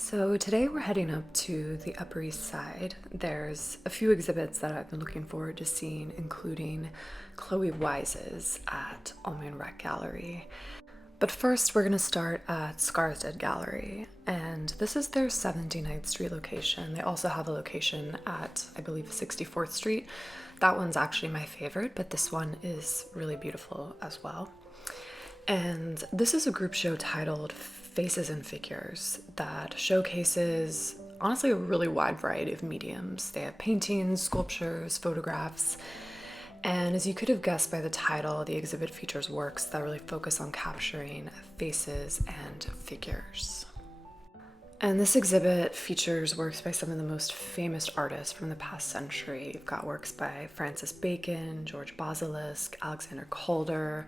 So today we're heading up to the Upper East Side. There's a few exhibits that I've been looking forward to seeing, including Chloe Wise's at Almine Rech Gallery. But first we're going to start at Skarstedt Gallery, and this is their 79th Street location. They also have a location at, I believe, 64th Street. That one's actually my favorite, but this one is really beautiful as well. And this is a group show titled Faces and Figures that showcases, honestly, a really wide variety of mediums. They have paintings, sculptures, photographs, and as you could have guessed by the title, the exhibit features works that really focus on capturing faces and figures. And this exhibit features works by some of the most famous artists from the past century. You've got works by Francis Bacon, George Basilisk, Alexander Calder,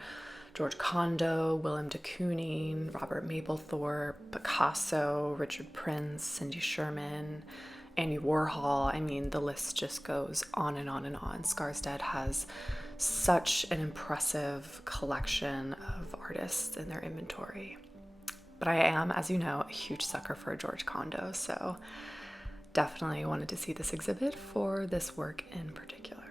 George Condo, Willem de Kooning, Robert Mapplethorpe, Picasso, Richard Prince, Cindy Sherman, Andy Warhol. I mean, the list just goes on and on and on. Skarstedt has such an impressive collection of artists in their inventory. But I am, as you know, a huge sucker for George Condo, so definitely wanted to see this exhibit for this work in particular.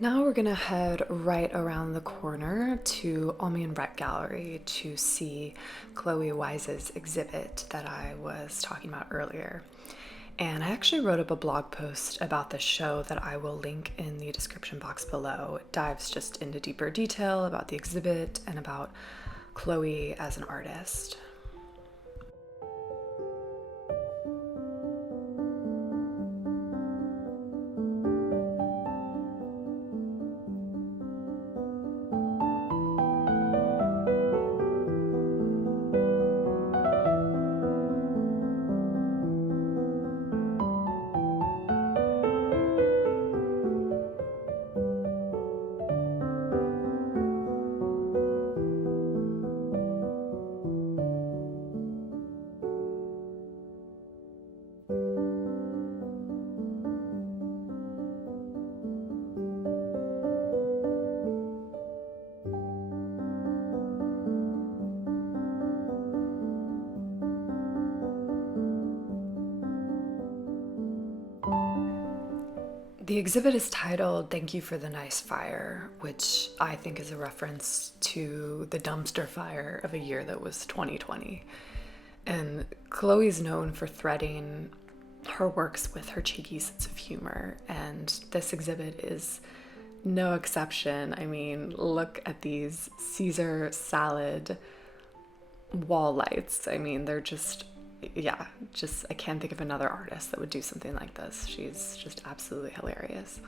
Now we're gonna head right around the corner to Almine Rech Gallery to see Chloe Wise's exhibit that I was talking about earlier. And I actually wrote up a blog post about the show that I will link in the description box below. It dives just into deeper detail about the exhibit and about Chloe as an artist. The exhibit is titled Thank You for the Nice Fire, which I think is a reference to the dumpster fire of a year that was 2020. And Chloe's known for threading her works with her cheeky sense of humor, and this exhibit is no exception. I mean, look at these Caesar salad wall lights. I mean, they're just, yeah, just, I can't think of another artist that would do something like this. She's just absolutely hilarious.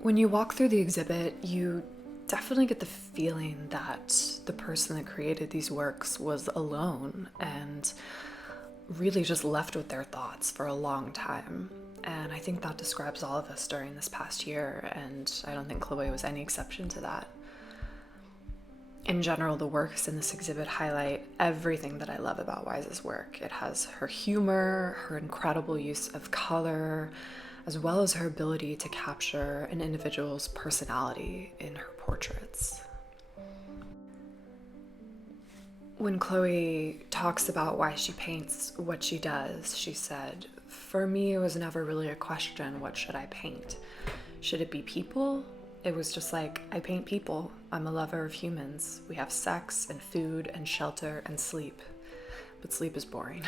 When you walk through the exhibit, you definitely get the feeling that the person that created these works was alone and really just left with their thoughts for a long time. And I think that describes all of us during this past year, and I don't think Chloe was any exception to that. In general, the works in this exhibit highlight everything that I love about Wise's work. It has her humor, her incredible use of color, as well as her ability to capture an individual's personality in her portraits. When Chloe talks about why she paints what she does, she said, "For me, it was never really a question, what should I paint? Should it be people? It was just like, I paint people. I'm a lover of humans. We have sex and food and shelter and sleep. But sleep is boring."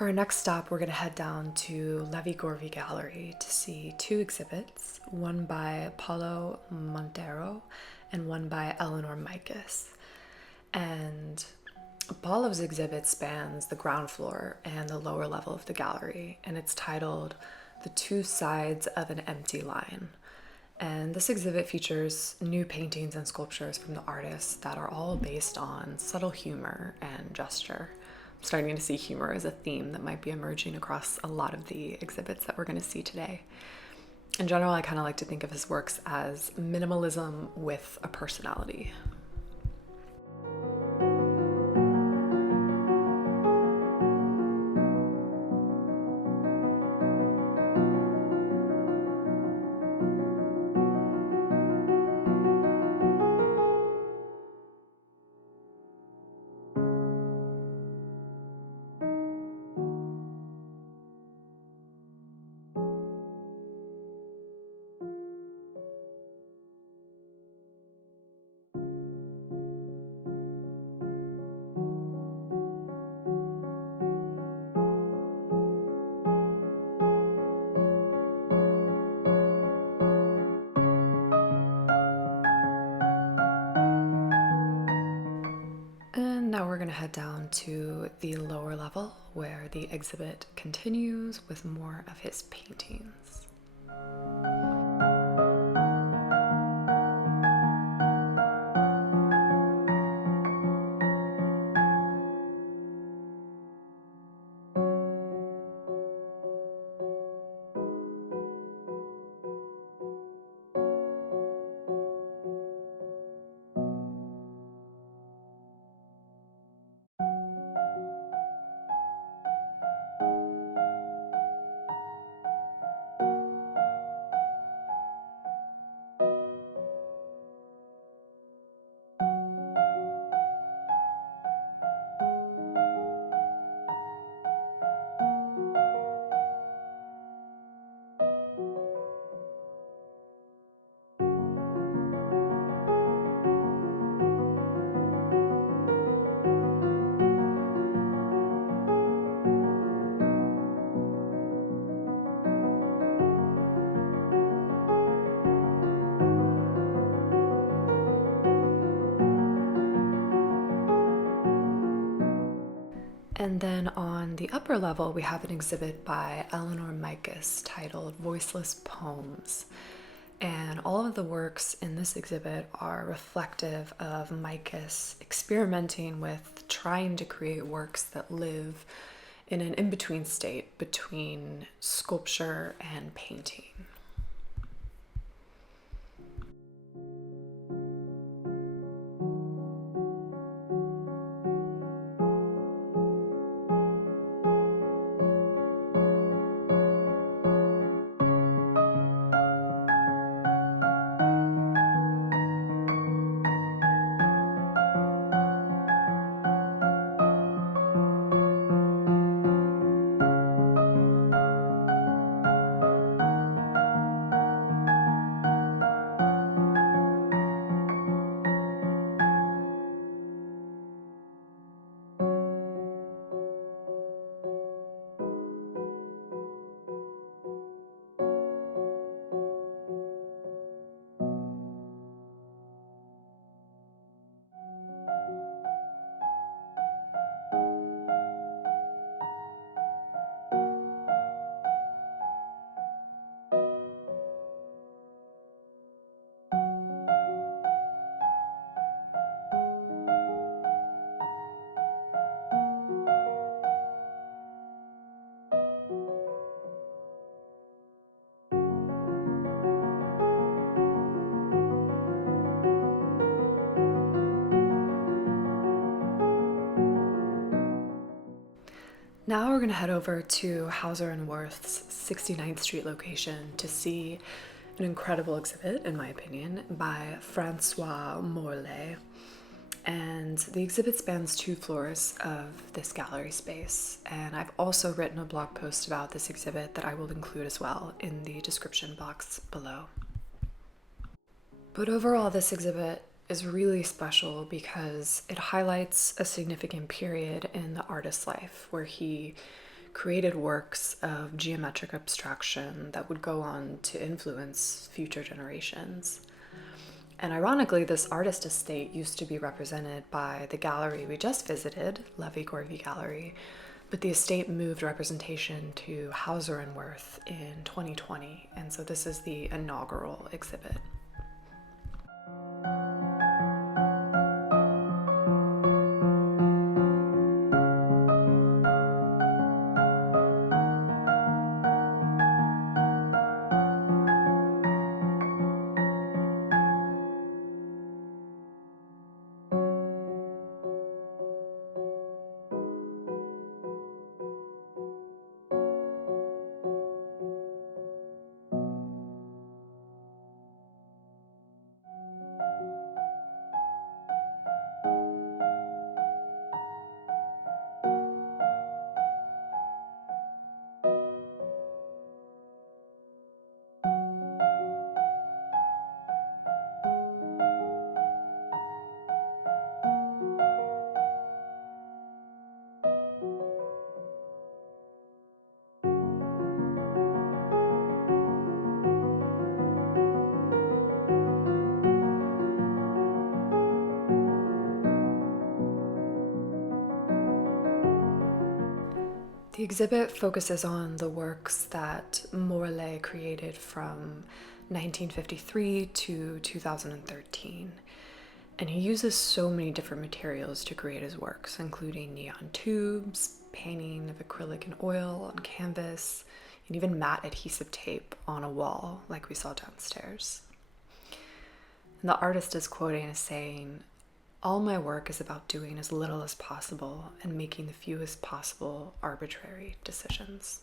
For our next stop, we're going to head down to Lévy Gorvy Gallery to see two exhibits, one by Paulo Monteiro and one by Eleanore Mikus. And Paulo's exhibit spans the ground floor and the lower level of the gallery, and it's titled The Two Sides of an Empty Line. And this exhibit features new paintings and sculptures from the artists that are all based on subtle humor and gesture. I'm starting to see humor as a theme that might be emerging across a lot of the exhibits that we're going to see today. In general, I kind of like to think of his works as minimalism with a personality. Now we're going to head down to the lower level where the exhibit continues with more of his paintings. And then on the upper level, we have an exhibit by Eleanore Mikus titled Voiceless Poems. And all of the works in this exhibit are reflective of Mikus experimenting with trying to create works that live in an in-between state between sculpture and painting. Now we're going to head over to Hauser and Wirth's 69th Street location to see an incredible exhibit, in my opinion, by François Morellet. And the exhibit spans 2 floors of this gallery space. And I've also written a blog post about this exhibit that I will include as well in the description box below. But overall, this exhibit is really special because it highlights a significant period in the artist's life where he created works of geometric abstraction that would go on to influence future generations. And ironically, this artist estate used to be represented by the gallery we just visited, Lévy Gorvy Gallery, but the estate moved representation to Hauser and Wirth in 2020, and so this is the inaugural exhibit. The exhibit focuses on the works that Morellet created from 1953 to 2013. And he uses so many different materials to create his works, including neon tubes, painting of acrylic and oil on canvas, and even matte adhesive tape on a wall, like we saw downstairs. And the artist is quoting as saying, "All my work is about doing as little as possible and making the fewest possible arbitrary decisions."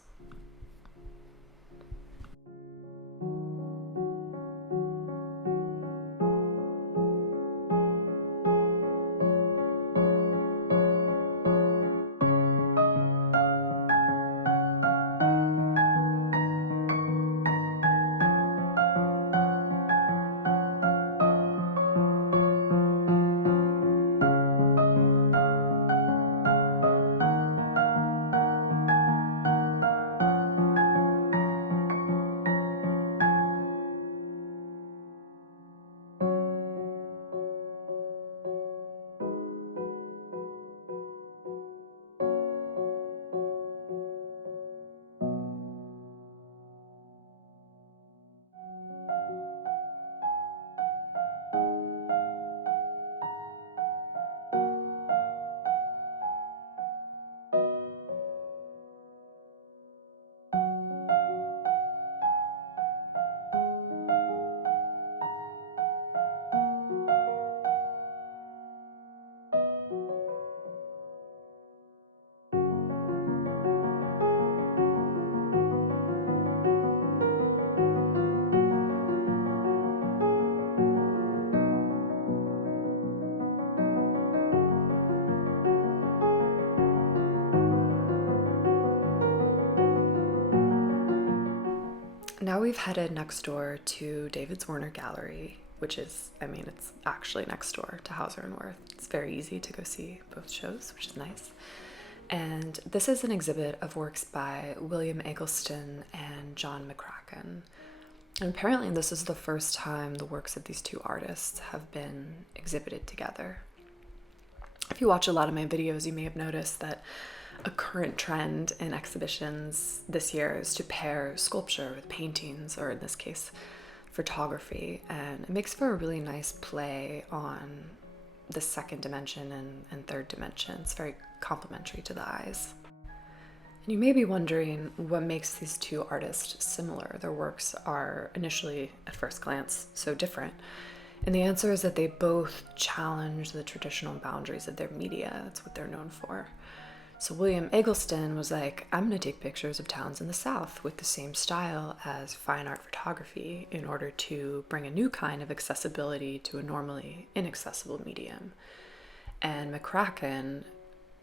Now we've headed next door to David Zwirner Gallery, which is, it's actually next door to Hauser and Wirth. It's very easy to go see both shows, which is nice. And this is an exhibit of works by William Eggleston and John McCracken. And apparently this is the first time the works of these two artists have been exhibited together. If you watch a lot of my videos, you may have noticed that a current trend in exhibitions this year is to pair sculpture with paintings, or in this case, photography. And it makes for a really nice play on the second dimension and third dimension. It's very complementary to the eyes. And you may be wondering what makes these two artists similar. Their works are initially, at first glance, so different. And the answer is that they both challenge the traditional boundaries of their media. That's what they're known for. So William Eggleston was like, I'm going to take pictures of towns in the South with the same style as fine art photography in order to bring a new kind of accessibility to a normally inaccessible medium. And McCracken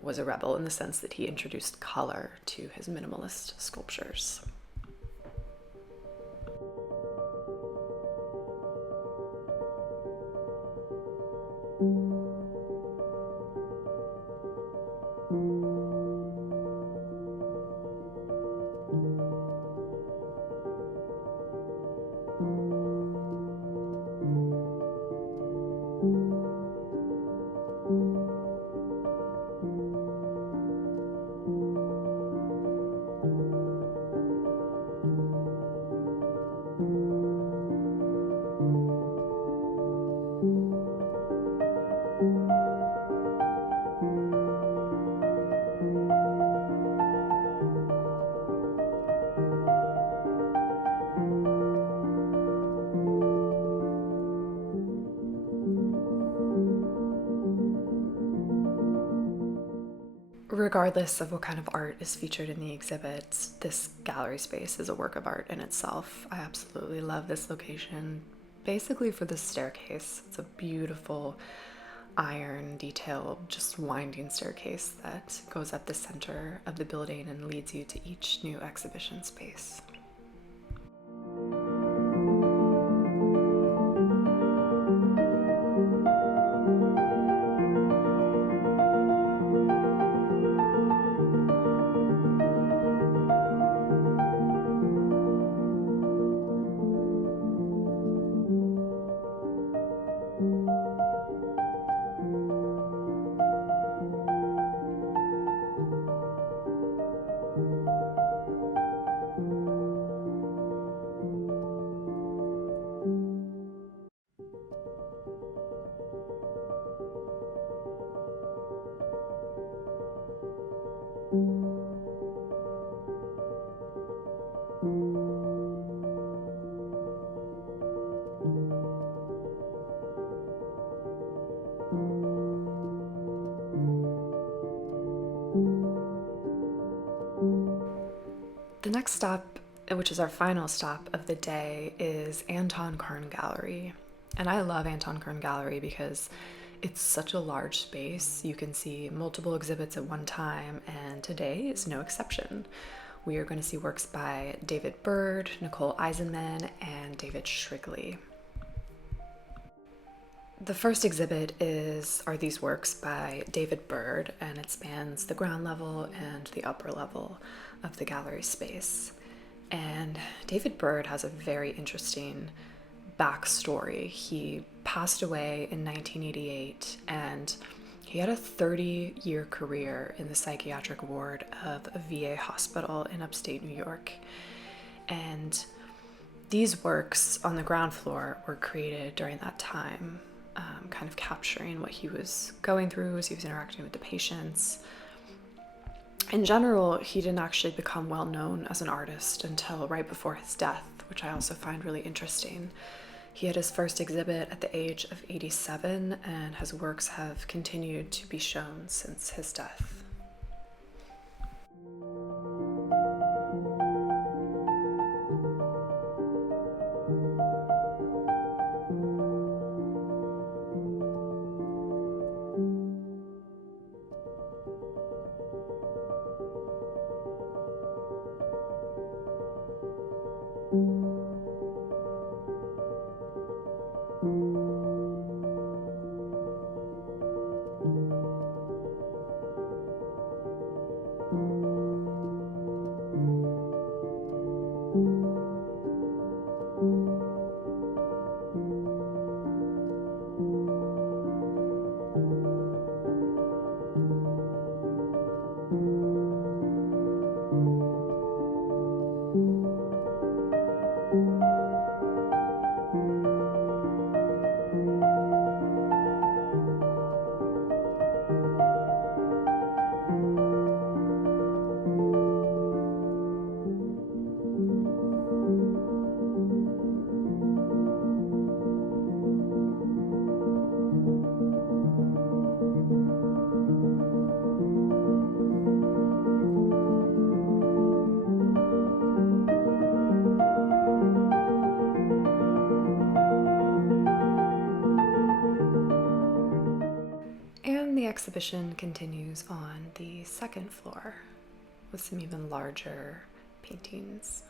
was a rebel in the sense that he introduced color to his minimalist sculptures. Regardless of what kind of art is featured in the exhibits, this gallery space is a work of art in itself. I absolutely love this location, basically for the staircase. It's a beautiful iron detailed, just winding staircase that goes up the center of the building and leads you to each new exhibition space. The next stop, which is our final stop of the day, is Anton Kern Gallery. And I love Anton Kern Gallery because it's such a large space. You can see multiple exhibits at one time, and today is no exception. We are going to see works by David Byrd, Nicole Eisenmann, and David Shrigley. The first exhibit are these works by David Byrd, and it spans the ground level and the upper level of the gallery space. And David Byrd has a very interesting backstory. He passed away in 1988, and he had a 30-year career in the psychiatric ward of a VA hospital in upstate New York. And these works on the ground floor were created during that time, kind of capturing what he was going through as he was interacting with the patients. In general, he didn't actually become well known as an artist until right before his death, which I also find really interesting. He had his first exhibit at the age of 87, and his works have continued to be shown since his death. The exhibition continues on the second floor with some even larger paintings.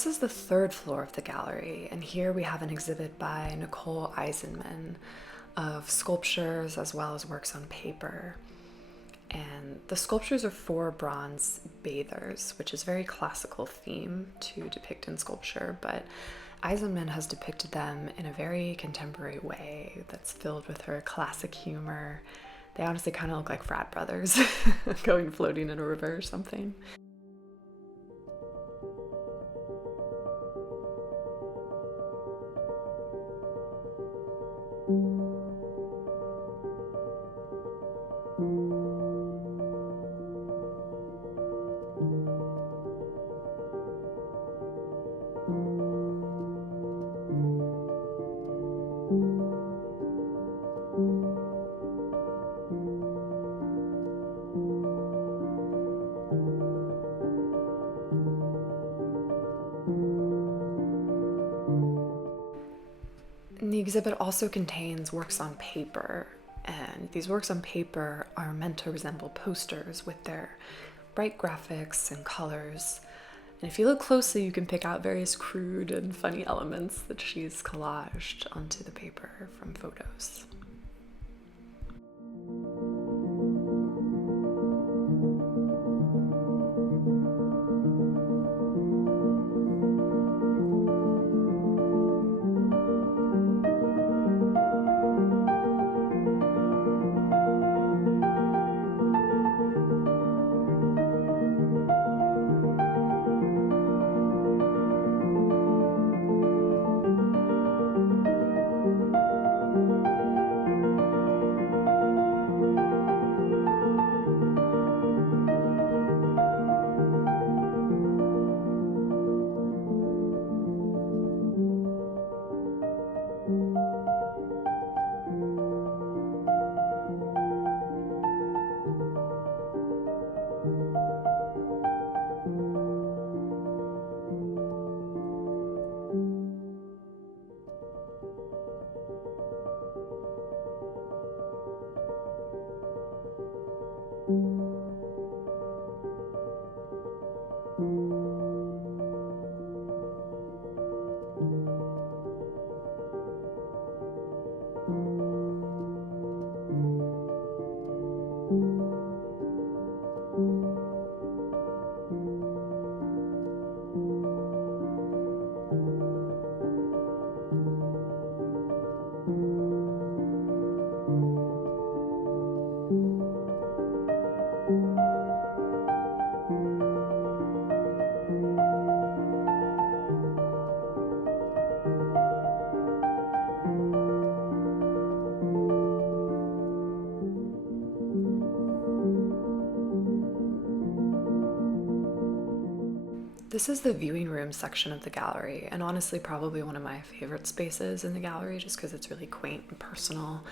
this is the third floor of the gallery, and here we have an exhibit by Nicole Eisenmann of sculptures as well as works on paper. And the sculptures are 4 bronze bathers, which is a very classical theme to depict in sculpture, but Eisenmann has depicted them in a very contemporary way that's filled with her classic humor. They honestly kind of look like frat brothers going floating in a river or something. The exhibit also contains works on paper, and these works on paper are meant to resemble posters with their bright graphics and colors. And if you look closely, you can pick out various crude and funny elements that she's collaged onto the paper from photos. This is the viewing room section of the gallery, and honestly probably one of my favorite spaces in the gallery just because it's really quaint and personal,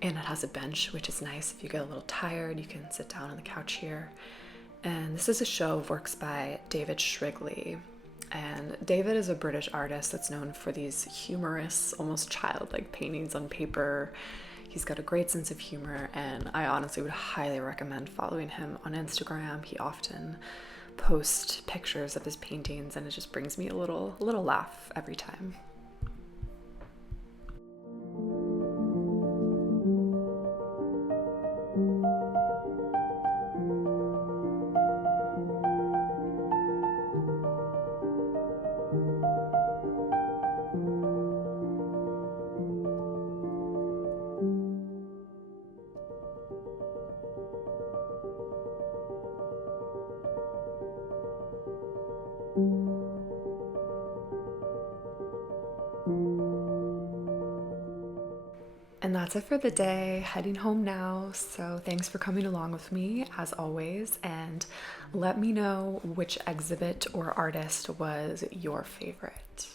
and it has a bench, which is nice. If you get a little tired, you can sit down on the couch here. And this is a show of works by David Shrigley. And David is a British artist that's known for these humorous, almost childlike paintings on paper. He's got a great sense of humor, and I honestly would highly recommend following him on Instagram. He often posts pictures of his paintings, and it just brings me a little laugh every time. And that's it for the day. Heading home now. So thanks for coming along with me as always, and let me know which exhibit or artist was your favorite.